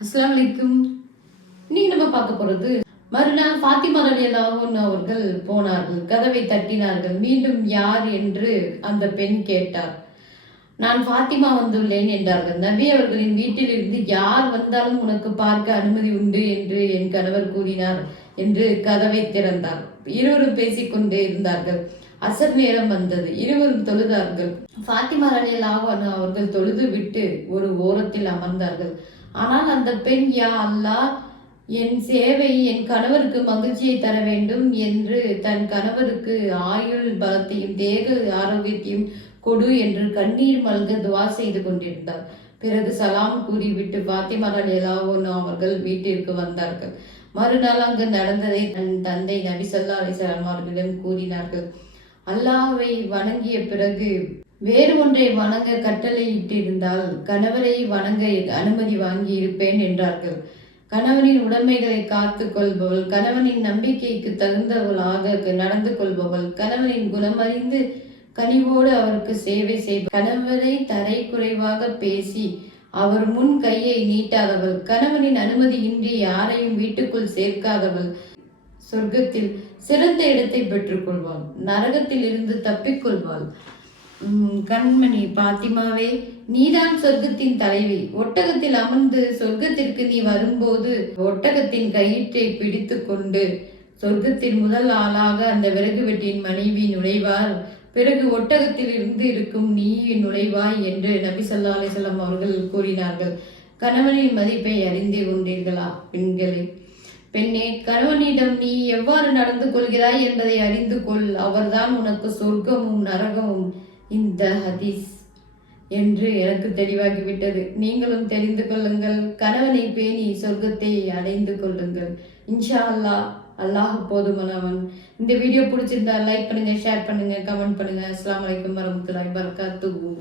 அஸ்ஸலாமு அலைக்கும். இன்னைக்கு நம்ம பார்க்க போறது, மறுநாள் ஃபாத்திமா ரலியல்லாஹு அன்ஹா அவர்கள் போனார்கள். கதவை தட்டினார்கள். மீண்டும் யார் என்று அந்த பெண் கேட்டார். நான் ஃபாத்திமா வந்துள்ளேன் என்றார்கள். நபி அவர்களின் வீட்டிலிருந்து யார் வந்தாலும் உனக்கு பார்க்க அனுமதி உண்டு என்று என் கணவர் கூறினார் என்று கதவை திறந்தார். இருவரும் பேசிக்கொண்டே இருந்தார்கள். அசர் நேரம் வந்தது. இருவரும் தொழுதார்கள். ஃபாத்திமா ரலியல்லாஹு அன்ஹா அவர்கள் தொழுது விட்டு ஒரு ஓரத்தில் அமர்ந்தார்கள். ஆனால் அந்த பெண், யா அல்லாஹ், என் சேவை என் கணவருக்கு மகிழ்ச்சியை தர வேண்டும் என்று தன் கணவருக்கு ஆயுள் பலத்தையும் தேக ஆரோக்கியத்தையும் கொடு என்று கண்ணீர் மல்க துவா செய்து கொண்டிருந்தார். பிறகு சலாம் கூறிவிட்டு ஃபாத்திமா ரலியல்லாஹு அன்ஹா அவர்கள் வீட்டிற்கு வந்தார்கள். மறுநாள் அங்கு நடந்ததை தன் தந்தை நபி ஸல்லல்லாஹு அலைஹி வஸல்லம் அவர்களிடம் கூறினார்கள். அல்லாஹ்வை வணங்கிய பிறகு வேறு ஒன்றை வணங்க கட்டளையிட்டிருந்தால் கணவரை வணங்க அனுமதி வாங்கி இருப்பேன் என்றார்கள். கணவனின் உடைமைகளை காத்து கொள்பவள், கணவனின் நம்பிக்கைக்கு தகுந்தவளாக நடந்து கொள்பவள், கணவனின் குணமறிந்து கனிவோடு அவருக்கு சேவை செய்பவள், கணவரை தரை குறைவாக பேசி அவர் முன் கையை நீட்டாதவள், கணவனின் அனுமதியின்றி யாரையும் வீட்டுக்குள் சேர்க்காதவள் சொர்க்கத்தில் சிறந்த இடத்தை பெற்றுக்கொள்வாள், நரகத்தில் இருந்து தப்பிக்கொள்வாள். கண்மணி பாத்திமாவே, நீதான் சொர்க்கத்தின் தலைவி. ஒட்டகத்தில் அமர்ந்து சொர்க்கத்திற்கு நீ வரும்போது ஒட்டகத்தின் கயிற்றை பிடித்து கொண்டு சொர்க்கத்தில் முதல் ஆளாக அந்த விறகு வெட்டியின் மனைவி நுழைவார். பிறகு ஒட்டகத்தில் இருந்து இருக்கும் நீ நுழைவாய் என்று நபி ஸல்லல்லாஹு அலைஹி வஸல்லம் அவர்கள் கூறினார்கள். கணவனின் மதிப்பை அறிந்து கொண்டீர்களா பெண்களே? பெண்ணே, கணவனிடம் நீ எவ்வாறு நடந்து கொள்கிறாய் என்பதை அறிந்து கொள். அவர்தான் உனக்கு சொர்க்கமும் நரகமும். இந்த ஹதீஸ் என்று எனக்கு தெளிவாகிவிட்டது. நீங்களும் தெரிந்து கொள்ளுங்கள். கணவனை பேணி சொர்க்கத்தை அடைந்து கொள்ளுங்கள். இன்ஷா அல்லாஹ். அல்லாஹ் போதுமானவன். இந்த வீடியோ பிடிச்சிருந்தா லைக் பண்ணுங்க, ஷேர் பண்ணுங்க, கமெண்ட் பண்ணுங்க. அஸ்ஸலாமு அலைக்கும் வரஹ்மத்துல்லாஹி வபரகாத்துஹு.